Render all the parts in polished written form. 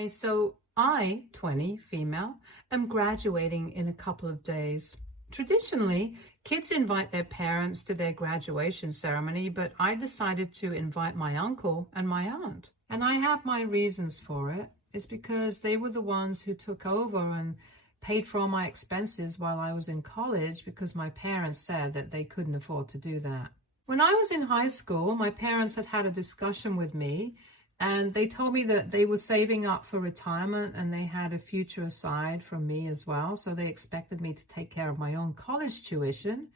Hi, so I, 20, female, am graduating in a couple of days. Traditionally, kids invite their parents to their graduation ceremony, but I decided to invite my uncle and my aunt. And I have my reasons for it. It's because they were the ones who took over and paid for all my expenses while I was in college because my parents said that they couldn't afford to do that. When I was in high school, my parents had had a discussion with me and they told me that they were saving up for retirement and they had a future aside from me as well. So they expected me to take care of my own college tuition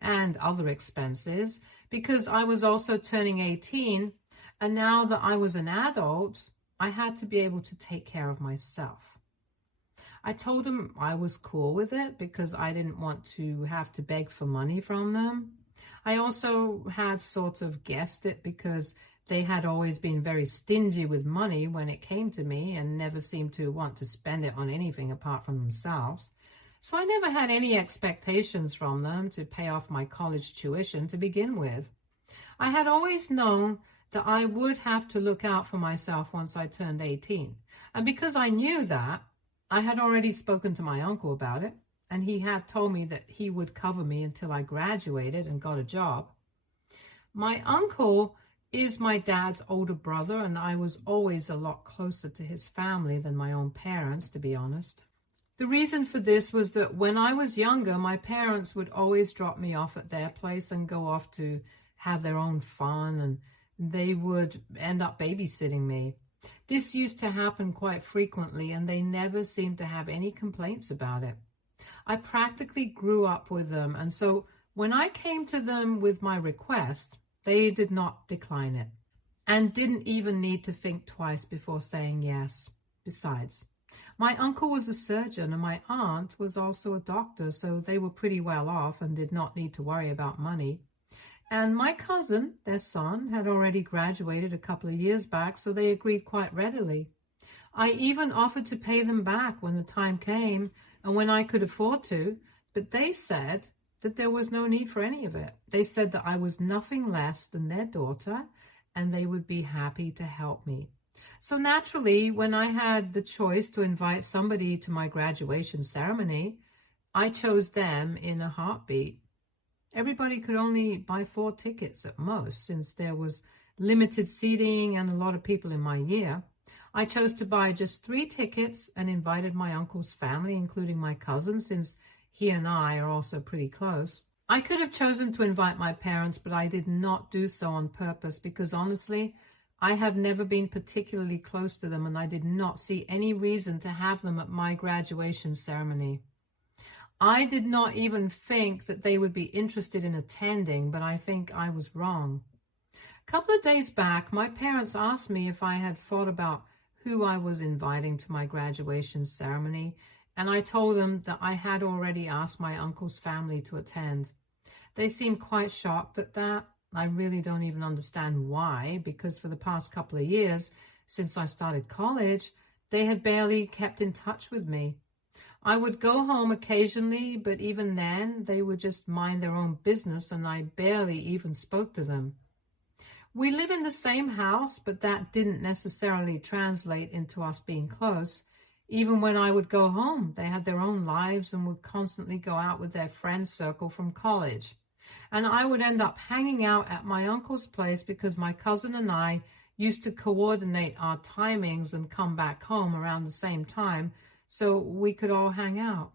and other expenses because I was also turning 18. And now that I was an adult, I had to be able to take care of myself. I told them I was cool with it because I didn't want to have to beg for money from them. I also had sort of guessed it because they had always been very stingy with money when it came to me and never seemed to want to spend it on anything apart from themselves. So I never had any expectations from them to pay off my college tuition to begin with. I had always known that I would have to look out for myself once I turned 18. And because I knew that, I had already spoken to my uncle about it, and he had told me that he would cover me until I graduated and got a job. My uncle is my dad's older brother, and I was always a lot closer to his family than my own parents, to be honest. The reason for this was that when I was younger, my parents would always drop me off at their place and go off to have their own fun, and they would end up babysitting me. This used to happen quite frequently, and they never seemed to have any complaints about it. I practically grew up with them, and so when I came to them with my request, they did not decline it and didn't even need to think twice before saying yes. Besides, my uncle was a surgeon and my aunt was also a doctor, so they were pretty well off and did not need to worry about money. And my cousin, their son, had already graduated a couple of years back, so they agreed quite readily. I even offered to pay them back when the time came and when I could afford to, but they said that there was no need for any of it. They said that I was nothing less than their daughter and they would be happy to help me. So naturally, when I had the choice to invite somebody to my graduation ceremony, I chose them in a heartbeat. Everybody could only buy 4 tickets at most since there was limited seating and a lot of people in my year. I chose to buy just 3 tickets and invited my uncle's family, including my cousin, since he and I are also pretty close. I could have chosen to invite my parents, but I did not do so on purpose because honestly, I have never been particularly close to them and I did not see any reason to have them at my graduation ceremony. I did not even think that they would be interested in attending, but I think I was wrong. A couple of days back, my parents asked me if I had thought about who I was inviting to my graduation ceremony, and I told them that I had already asked my uncle's family to attend. They seemed quite shocked at that. I really don't even understand why, because for the past couple of years, since I started college, they had barely kept in touch with me. I would go home occasionally, but even then, they would just mind their own business and I barely even spoke to them. We live in the same house, but that didn't necessarily translate into us being close. Even when I would go home, they had their own lives and would constantly go out with their friend circle from college. And I would end up hanging out at my uncle's place because my cousin and I used to coordinate our timings and come back home around the same time so we could all hang out.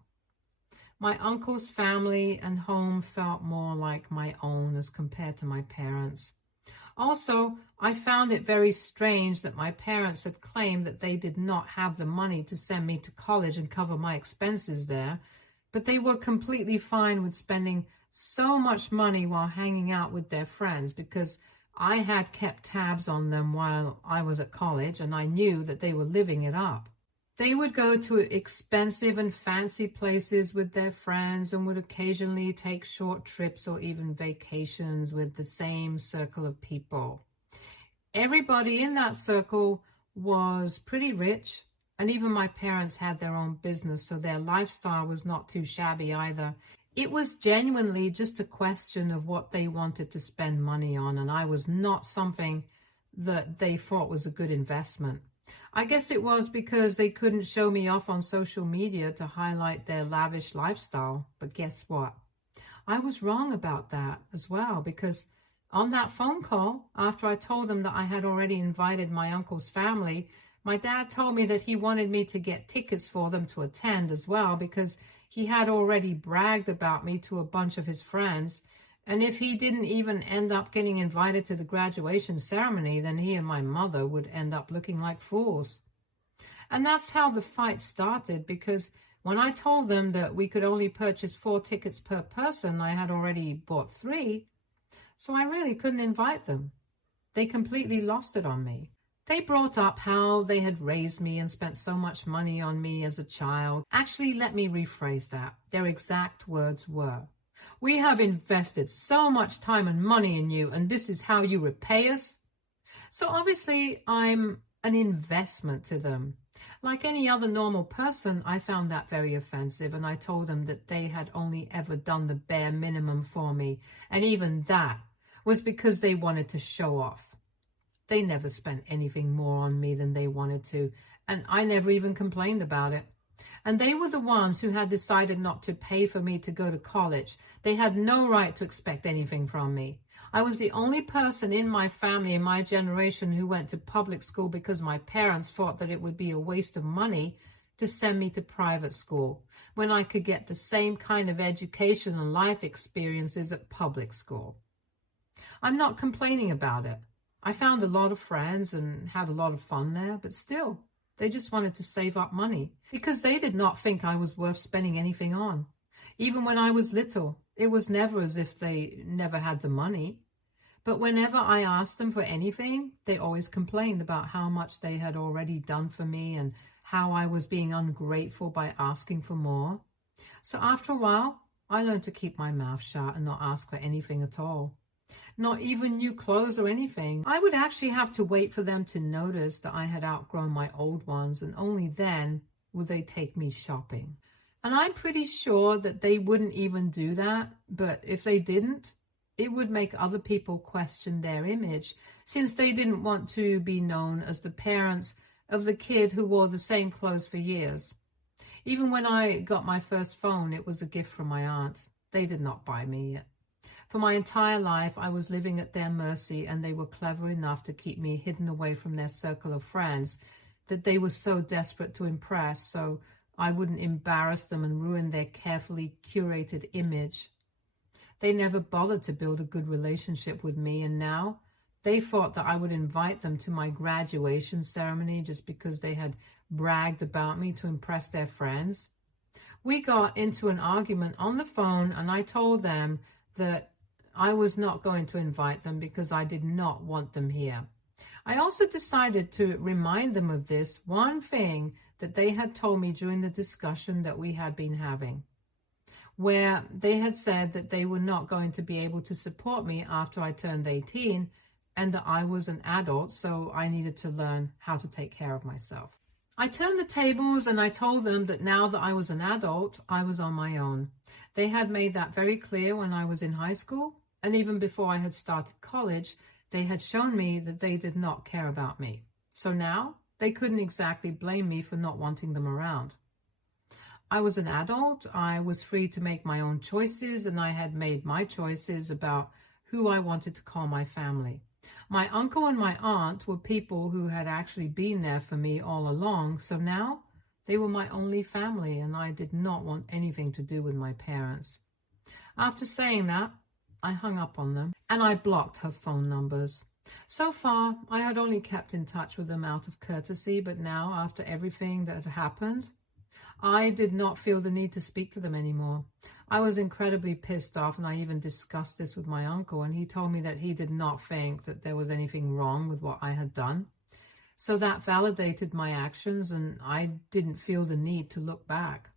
My uncle's family and home felt more like my own as compared to my parents'. Also, I found it very strange that my parents had claimed that they did not have the money to send me to college and cover my expenses there, but they were completely fine with spending so much money while hanging out with their friends because I had kept tabs on them while I was at college and I knew that they were living it up. They would go to expensive and fancy places with their friends and would occasionally take short trips or even vacations with the same circle of people. Everybody in that circle was pretty rich, and even my parents had their own business, so their lifestyle was not too shabby either. It was genuinely just a question of what they wanted to spend money on, and I was not something that they thought was a good investment. I guess it was because they couldn't show me off on social media to highlight their lavish lifestyle. But guess what? I was wrong about that as well, because on that phone call, after I told them that I had already invited my uncle's family, my dad told me that he wanted me to get tickets for them to attend as well, because he had already bragged about me to a bunch of his friends. And if he didn't even end up getting invited to the graduation ceremony, then he and my mother would end up looking like fools. And that's how the fight started, because when I told them that we could only purchase 4 tickets per person, I had already bought 3, so I really couldn't invite them. They completely lost it on me. They brought up how they had raised me and spent so much money on me as a child. Actually, let me rephrase that. Their exact words were, "We have invested so much time and money in you, and this is how you repay us?" So obviously, I'm an investment to them. Like any other normal person, I found that very offensive, and I told them that they had only ever done the bare minimum for me, and even that was because they wanted to show off. They never spent anything more on me than they wanted to, and I never even complained about it. And they were the ones who had decided not to pay for me to go to college. They had no right to expect anything from me. I was the only person in my family, in my generation, who went to public school because my parents thought that it would be a waste of money to send me to private school when I could get the same kind of education and life experiences at public school. I'm not complaining about it. I found a lot of friends and had a lot of fun there, but still, they just wanted to save up money because they did not think I was worth spending anything on. Even when I was little, it was never as if they never had the money. But whenever I asked them for anything, they always complained about how much they had already done for me and how I was being ungrateful by asking for more. So after a while, I learned to keep my mouth shut and not ask for anything at all. Not even new clothes or anything. I would actually have to wait for them to notice that I had outgrown my old ones, and only then would they take me shopping. And I'm pretty sure that they wouldn't even do that, but if they didn't, it would make other people question their image, since they didn't want to be known as the parents of the kid who wore the same clothes for years. Even when I got my first phone, it was a gift from my aunt. They did not buy me it. For my entire life, I was living at their mercy, and they were clever enough to keep me hidden away from their circle of friends that they were so desperate to impress, so I wouldn't embarrass them and ruin their carefully curated image. They never bothered to build a good relationship with me, and now they thought that I would invite them to my graduation ceremony just because they had bragged about me to impress their friends. We got into an argument on the phone, and I told them that I was not going to invite them because I did not want them here. I also decided to remind them of this one thing that they had told me during the discussion that we had been having, where they had said that they were not going to be able to support me after I turned 18 and that I was an adult, so I needed to learn how to take care of myself. I turned the tables and I told them that now that I was an adult, I was on my own. They had made that very clear when I was in high school, and even before I had started college, they had shown me that they did not care about me. So now they couldn't exactly blame me for not wanting them around. I was an adult, I was free to make my own choices, and I had made my choices about who I wanted to call my family. My uncle and my aunt were people who had actually been there for me all along, so now they were my only family, and I did not want anything to do with my parents. After saying that, I hung up on them, and I blocked her phone numbers. So far, I had only kept in touch with them out of courtesy, but now, after everything that had happened, I did not feel the need to speak to them anymore. I was incredibly pissed off, and I even discussed this with my uncle, and he told me that he did not think that there was anything wrong with what I had done. So that validated my actions, and I didn't feel the need to look back.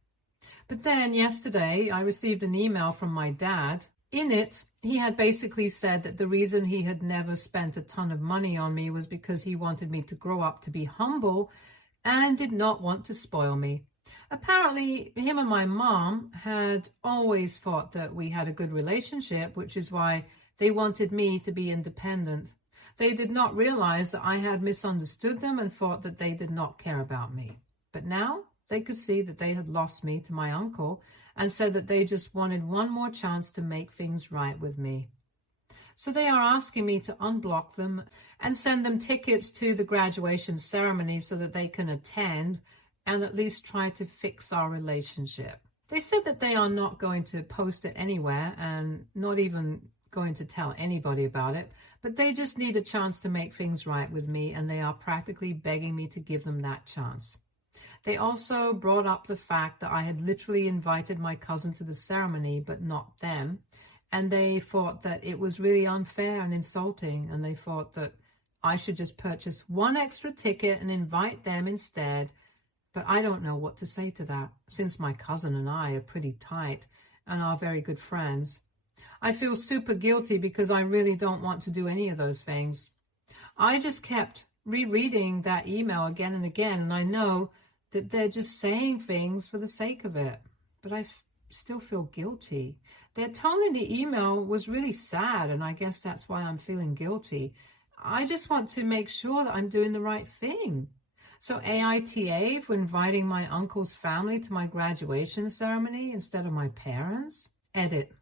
But then yesterday, I received an email from my dad. In it, he had basically said that the reason he had never spent a ton of money on me was because he wanted me to grow up to be humble and did not want to spoil me. Apparently, him and my mom had always thought that we had a good relationship, which is why they wanted me to be independent. They did not realize that I had misunderstood them and thought that they did not care about me. But now they could see that they had lost me to my uncle and said that they just wanted one more chance to make things right with me. So they are asking me to unblock them and send them tickets to the graduation ceremony so that they can attend and at least try to fix our relationship. They said that they are not going to post it anywhere and not even going to tell anybody about it, but they just need a chance to make things right with me, and they are practically begging me to give them that chance. They also brought up the fact that I had literally invited my cousin to the ceremony, but not them, and they thought that it was really unfair and insulting, and they thought that I should just purchase one extra ticket and invite them instead. But I don't know what to say to that, since my cousin and I are pretty tight and are very good friends. I feel super guilty because I really don't want to do any of those things. I just kept rereading that email again and again, and I know that they're just saying things for the sake of it, but I still feel guilty. Their tone in the email was really sad, and I guess that's why I'm feeling guilty. I just want to make sure that I'm doing the right thing. So AITA for inviting my uncle's family to my graduation ceremony instead of my parents? Edit.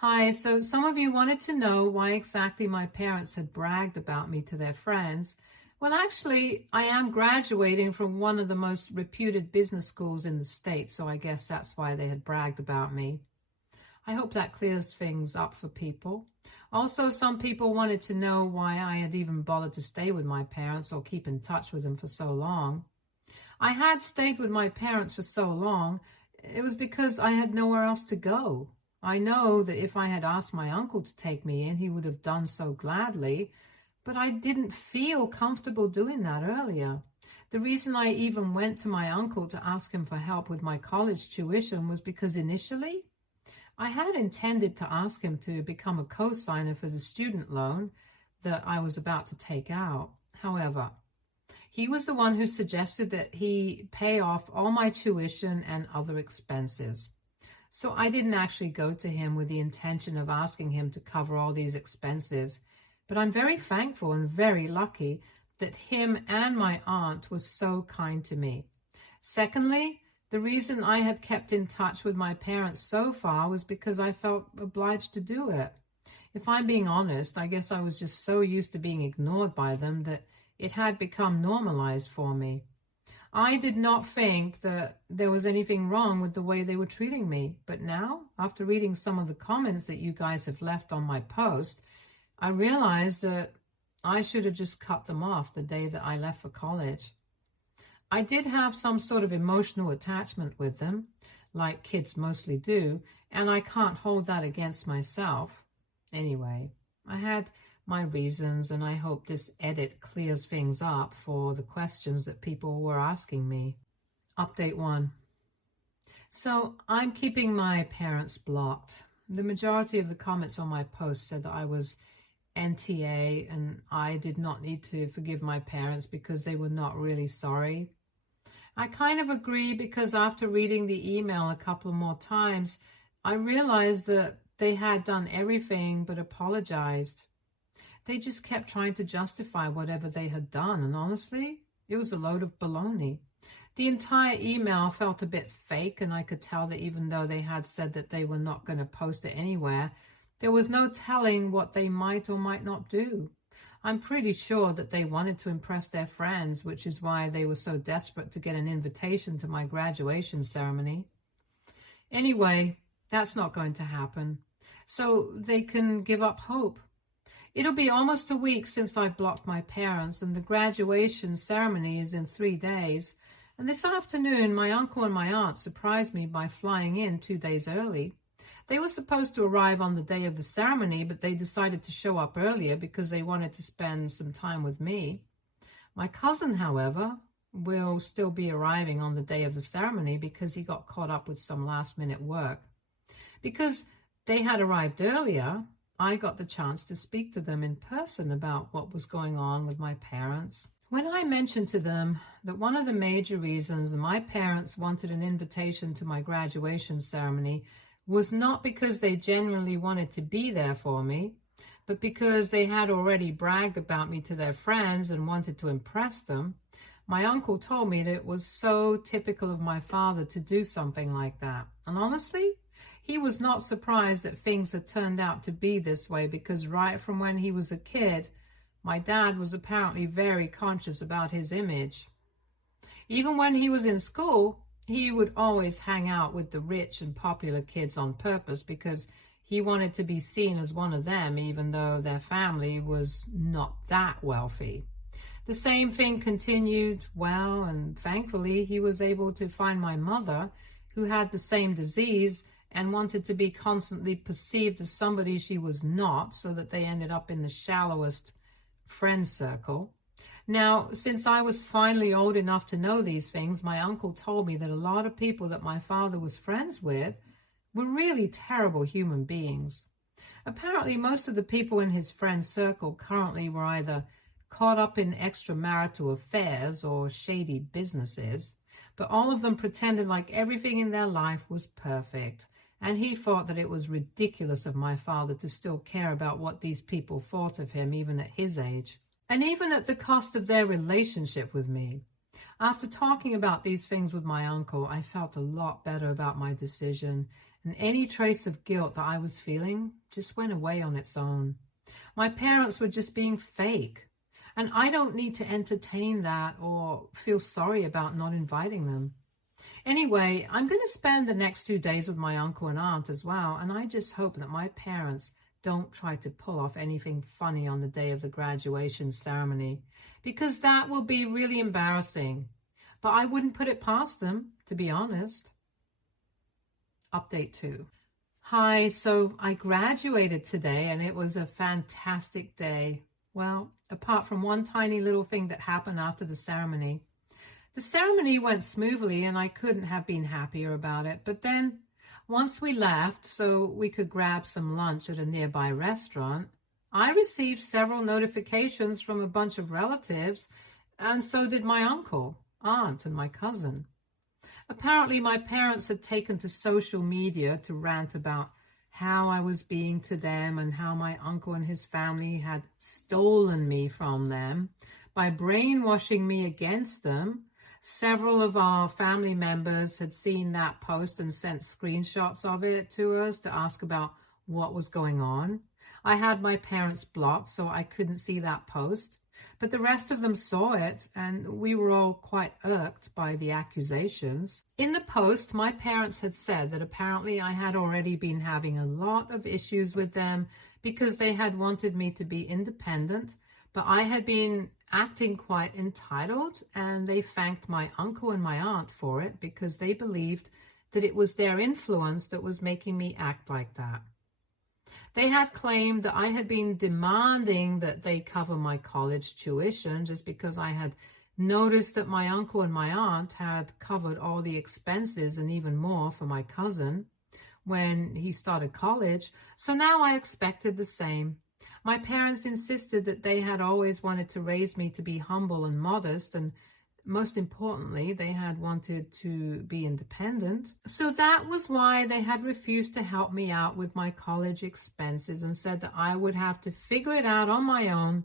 Hi, so some of you wanted to know why exactly my parents had bragged about me to their friends. Well, actually, I am graduating from one of the most reputed business schools in the state, so I guess that's why they had bragged about me. I hope that clears things up for people. Also, some people wanted to know why I had even bothered to stay with my parents or keep in touch with them for so long. I had stayed with my parents for so long. It was because I had nowhere else to go. I know that if I had asked my uncle to take me in, he would have done so gladly, but I didn't feel comfortable doing that earlier. The reason I even went to my uncle to ask him for help with my college tuition was because initially I had intended to ask him to become a co-signer for the student loan that I was about to take out. However, he was the one who suggested that he pay off all my tuition and other expenses. So I didn't actually go to him with the intention of asking him to cover all these expenses, but I'm very thankful and very lucky that him and my aunt was so kind to me. Secondly, the reason I had kept in touch with my parents so far was because I felt obliged to do it. If I'm being honest, I guess I was just so used to being ignored by them that it had become normalized for me. I did not think that there was anything wrong with the way they were treating me, but now, after reading some of the comments that you guys have left on my post, I realized that I should have just cut them off the day that I left for college. I did have some sort of emotional attachment with them, like kids mostly do, and I can't hold that against myself. Anyway, I had my reasons, and I hope this edit clears things up for the questions that people were asking me. Update 1. So I'm keeping my parents blocked. The majority of the comments on my post said that I was NTA and I did not need to forgive my parents because they were not really sorry. I kind of agree because after reading the email a couple more times, I realized that they had done everything but apologized. They just kept trying to justify whatever they had done, and honestly, it was a load of baloney. The entire email felt a bit fake, and I could tell that even though they had said that they were not going to post it anywhere, there was no telling what they might or might not do. I'm pretty sure that they wanted to impress their friends, which is why they were so desperate to get an invitation to my graduation ceremony. Anyway, that's not going to happen, so they can give up hope. It'll be almost a week since I blocked my parents, and the graduation ceremony is in 3 days. And this afternoon, my uncle and my aunt surprised me by flying in 2 days early. They were supposed to arrive on the day of the ceremony, but they decided to show up earlier because they wanted to spend some time with me. My cousin, however, will still be arriving on the day of the ceremony because he got caught up with some last-minute work. Because they had arrived earlier, I got the chance to speak to them in person about what was going on with my parents. When I mentioned to them that one of the major reasons my parents wanted an invitation to my graduation ceremony was not because they genuinely wanted to be there for me, But because they had already bragged about me to their friends and wanted to impress them, my uncle told me that it was so typical of my father to do something like that. And honestly, he was not surprised that things had turned out to be this way, because right from when he was a kid, my dad was apparently very conscious about his image. Even when he was in school, he would always hang out with the rich and popular kids on purpose, because he wanted to be seen as one of them, even though their family was not that wealthy. The same thing continued well, and thankfully he was able to find my mother, who had the same disease and wanted to be constantly perceived as somebody she was not, so that they ended up in the shallowest friend circle. Now, since I was finally old enough to know these things, my uncle told me that a lot of people that my father was friends with were really terrible human beings. Apparently, most of the people in his friend circle currently were either caught up in extramarital affairs or shady businesses, but all of them pretended like everything in their life was perfect, and he thought that it was ridiculous of my father to still care about what these people thought of him, even at his age, and even at the cost of their relationship with me. After talking about these things with my uncle, I felt a lot better about my decision, and any trace of guilt that I was feeling just went away on its own. My parents were just being fake, and I don't need to entertain that or feel sorry about not inviting them. Anyway, I'm going to spend the next 2 days with my uncle and aunt as well, and I just hope that my parents don't try to pull off anything funny on the day of the graduation ceremony, because that will be really embarrassing. But I wouldn't put it past them, to be honest. Update 2. Hi, so I graduated today, and it was a fantastic day. Well, apart from one tiny little thing that happened after the ceremony. The ceremony went smoothly, and I couldn't have been happier about it. But then, once we left so we could grab some lunch at a nearby restaurant, I received several notifications from a bunch of relatives, and so did my uncle, aunt, and my cousin. Apparently, my parents had taken to social media to rant about how I was being to them and how my uncle and his family had stolen me from them by brainwashing me against them. Several of our family members had seen that post and sent screenshots of it to us to ask about what was going on. I had my parents blocked, so I couldn't see that post, but the rest of them saw it, and we were all quite irked by the accusations. In the post, my parents had said that apparently I had already been having a lot of issues with them because they had wanted me to be independent, but I had been acting quite entitled, and they thanked my uncle and my aunt for it because they believed that it was their influence that was making me act like that. They had claimed that I had been demanding that they cover my college tuition just because I had noticed that my uncle and my aunt had covered all the expenses and even more for my cousin when he started college. So now I expected the same. My parents insisted that they had always wanted to raise me to be humble and modest, and most importantly, they had wanted to be independent. So that was why they had refused to help me out with my college expenses and said that I would have to figure it out on my own.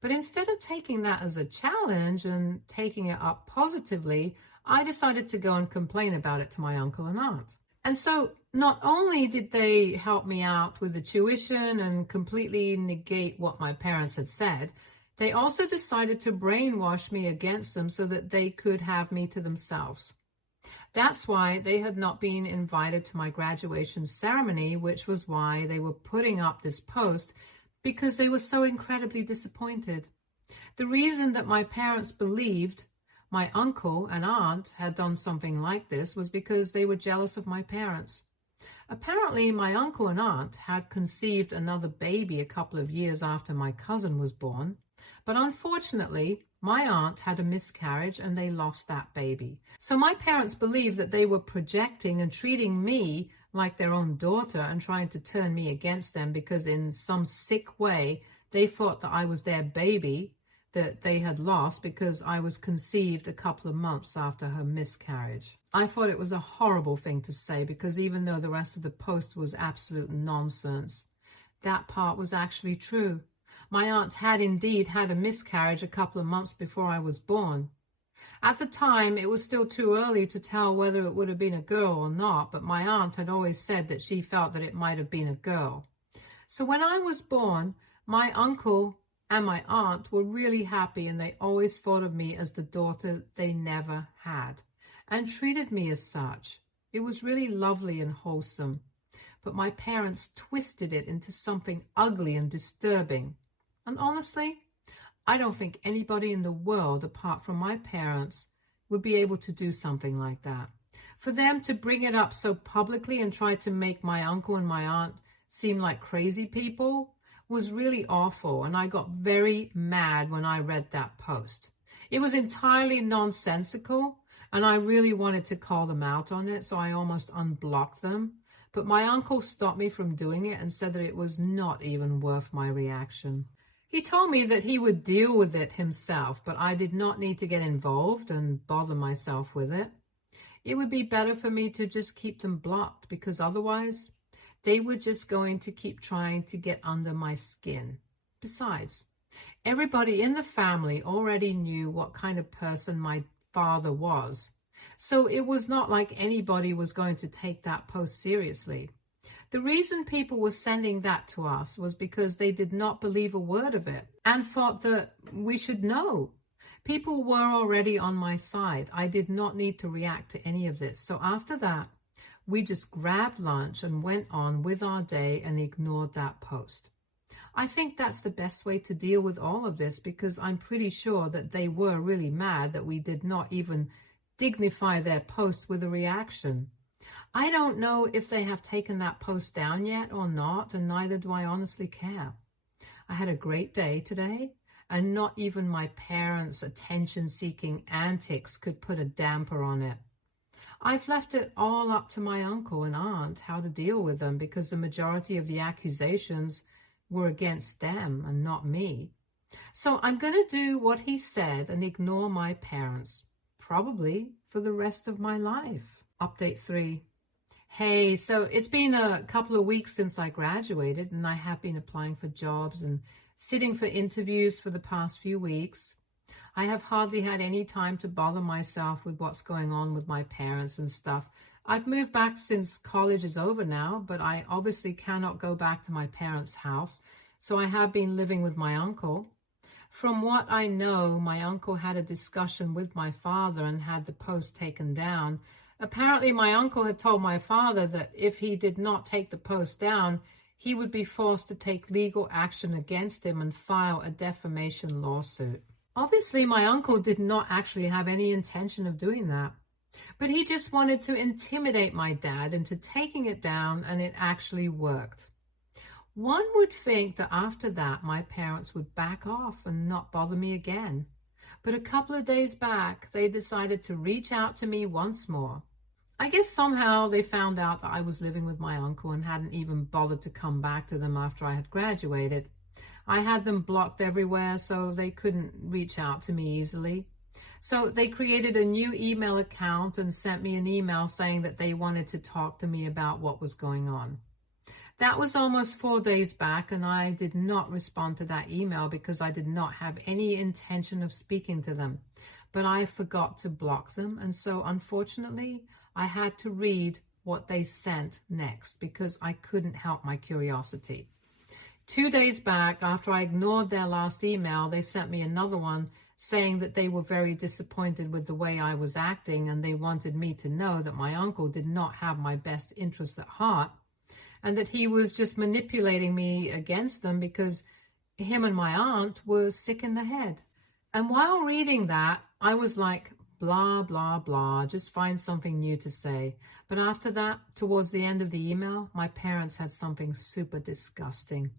But instead of taking that as a challenge and taking it up positively, I decided to go and complain about it to my uncle and aunt. And so not only did they help me out with the tuition and completely negate what my parents had said, they also decided to brainwash me against them so that they could have me to themselves. That's why they had not been invited to my graduation ceremony, which was why they were putting up this post, because they were so incredibly disappointed. The reason that my parents believed my uncle and aunt had done something like this was because they were jealous of my parents. Apparently, my uncle and aunt had conceived another baby a couple of years after my cousin was born. But unfortunately, my aunt had a miscarriage and they lost that baby. So my parents believed that they were projecting and treating me like their own daughter and trying to turn me against them because in some sick way they thought that I was their baby that they had lost because I was conceived a couple of months after her miscarriage. I thought it was a horrible thing to say because even though the rest of the post was absolute nonsense, That part was actually true. My aunt had indeed had a miscarriage a couple of months before I was born. At the time, it was still too early to tell whether it would have been a girl or not, but my aunt had always said that she felt that it might have been a girl. So when I was born, my uncle and my aunt were really happy, and they always thought of me as the daughter they never had, and treated me as such. It was really lovely and wholesome. But my parents twisted it into something ugly and disturbing. And honestly, I don't think anybody in the world apart from my parents would be able to do something like that. For them to bring it up so publicly and try to make my uncle and my aunt seem like crazy people was really awful, and I got very mad when I read that post. It was entirely nonsensical, and I really wanted to call them out on it, so I almost unblocked them. But my uncle stopped me from doing it and said that it was not even worth my reaction. He told me that he would deal with it himself, but I did not need to get involved and bother myself with it. It would be better for me to just keep them blocked, because otherwise they were just going to keep trying to get under my skin. Besides, everybody in the family already knew what kind of person my father was, so it was not like anybody was going to take that post seriously. The reason people were sending that to us was because they did not believe a word of it and thought that we should know. People were already on my side. I did not need to react to any of this. So after that, we just grabbed lunch and went on with our day and ignored that post. I think that's the best way to deal with all of this, because I'm pretty sure that they were really mad that we did not even dignify their post with a reaction. I don't know if they have taken that post down yet or not, and neither do I honestly care. I had a great day today, and not even my parents' attention-seeking antics could put a damper on it. I've left it all up to my uncle and aunt how to deal with them, because the majority of the accusations were against them and not me. So I'm going to do what he said and ignore my parents, probably for the rest of my life. Update 3. Hey, so it's been a couple of weeks since I graduated, and I have been applying for jobs and sitting for interviews for the past few weeks. I have hardly had any time to bother myself with what's going on with my parents and stuff. I've moved back since college is over now, but I obviously cannot go back to my parents' house, so I have been living with my uncle. From what I know, my uncle had a discussion with my father and had the post taken down. Apparently, my uncle had told my father that if he did not take the post down, he would be forced to take legal action against him and file a defamation lawsuit. Obviously, my uncle did not actually have any intention of doing that, but he just wanted to intimidate my dad into taking it down, and it actually worked. One would think that after that, my parents would back off and not bother me again. But a couple of days back, they decided to reach out to me once more. I guess somehow they found out that I was living with my uncle and hadn't even bothered to come back to them after I had graduated. I had them blocked everywhere, so they couldn't reach out to me easily. So they created a new email account and sent me an email saying that they wanted to talk to me about what was going on. That was almost 4 days back, and I did not respond to that email because I did not have any intention of speaking to them. But I forgot to block them, and so unfortunately, I had to read what they sent next because I couldn't help my curiosity. 2 days back, after I ignored their last email, they sent me another one saying that they were very disappointed with the way I was acting, and they wanted me to know that my uncle did not have my best interests at heart, and that he was just manipulating me against them because him and my aunt were sick in the head. And while reading that, I was like, blah, blah, blah, just find something new to say. But after that, towards the end of the email, my parents had something super disgusting.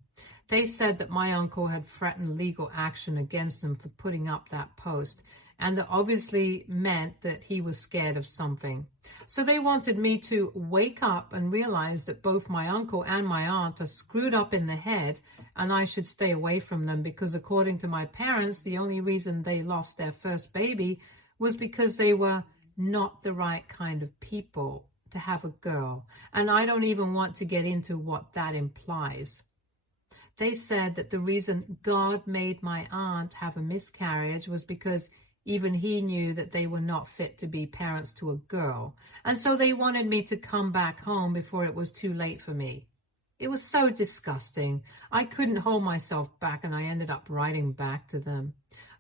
They said that my uncle had threatened legal action against them for putting up that post, and that obviously meant that he was scared of something. So they wanted me to wake up and realize that both my uncle and my aunt are screwed up in the head, and I should stay away from them because, according to my parents, the only reason they lost their first baby was because they were not the right kind of people to have a girl. And I don't even want to get into what that implies. They said that the reason God made my aunt have a miscarriage was because even he knew that they were not fit to be parents to a girl. And so they wanted me to come back home before it was too late for me. It was so disgusting. I couldn't hold myself back, and I ended up writing back to them.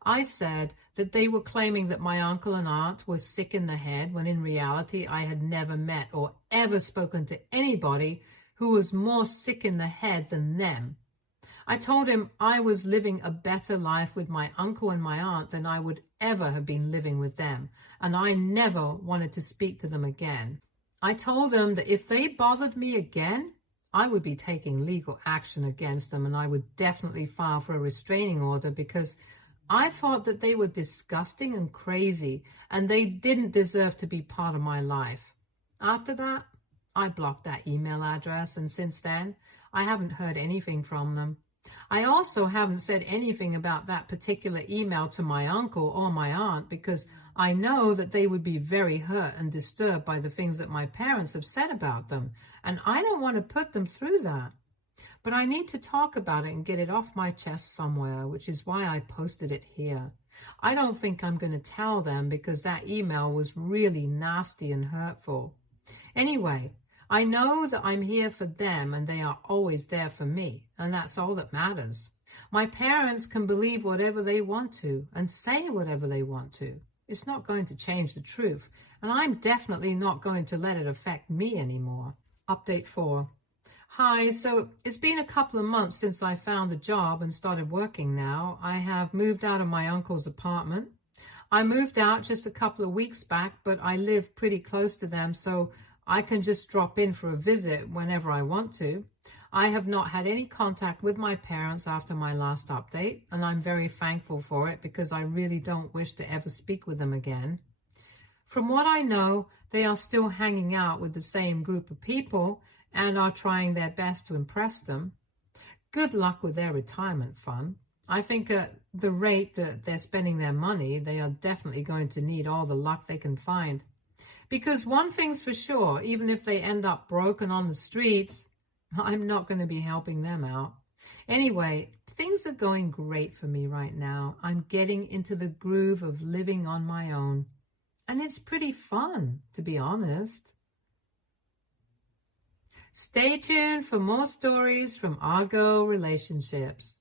I said that they were claiming that my uncle and aunt were sick in the head, when in reality I had never met or ever spoken to anybody who was more sick in the head than them. I told him I was living a better life with my uncle and my aunt than I would ever have been living with them, and I never wanted to speak to them again. I told them that if they bothered me again, I would be taking legal action against them, and I would definitely file for a restraining order because I thought that they were disgusting and crazy, and they didn't deserve to be part of my life. After that, I blocked that email address, and since then, I haven't heard anything from them. I also haven't said anything about that particular email to my uncle or my aunt because I know that they would be very hurt and disturbed by the things that my parents have said about them, and I don't want to put them through that. But I need to talk about it and get it off my chest somewhere, which is why I posted it here. I don't think I'm going to tell them because that email was really nasty and hurtful. Anyway, I know that I'm here for them and they are always there for me, and that's all that matters. My parents can believe whatever they want to and say whatever they want to. It's not going to change the truth, and I'm definitely not going to let it affect me anymore. Update 4. Hi, so it's been a couple of months since I found a job and started working now. I have moved out of my uncle's apartment. I moved out just a couple of weeks back, but I live pretty close to them, so I can just drop in for a visit whenever I want to. I have not had any contact with my parents after my last update, and I'm very thankful for it because I really don't wish to ever speak with them again. From what I know, they are still hanging out with the same group of people and are trying their best to impress them. Good luck with their retirement fund. I think at the rate that they're spending their money, they are definitely going to need all the luck they can find. Because one thing's for sure, even if they end up broken on the streets, I'm not going to be helping them out. Anyway, things are going great for me right now. I'm getting into the groove of living on my own. And it's pretty fun, to be honest. Stay tuned for more stories from Argo Relationships.